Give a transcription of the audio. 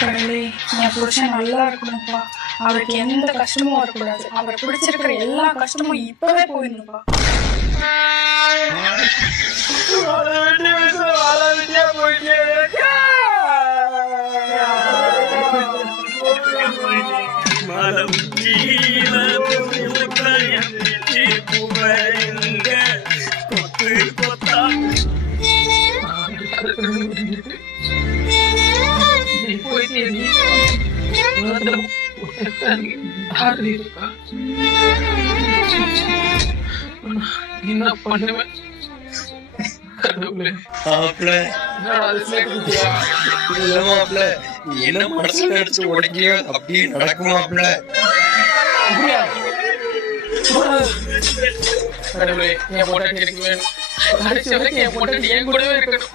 கடவுளே, என் புருஷன் நல்லா இருக்கணும்ப்பா. அவருக்கு எந்த கஷ்டமும் வரக்கூடாது. அவரை பிடிச்சிருக்கிற எல்லா கஷ்டமும் இப்பவே போயிடணும்ப்பா. என்ன பண்ணுவேன் என்ன மனசுல அடிச்சு உடைக்கியோ அப்படியே நடக்குமாப்ல. கடவுளே, என் பொண்டாட்டி எனக்கு வேணும். கடைசி வரைக்கும் என் பொண்டாட்டி என் கூடவே இருக்கணும்.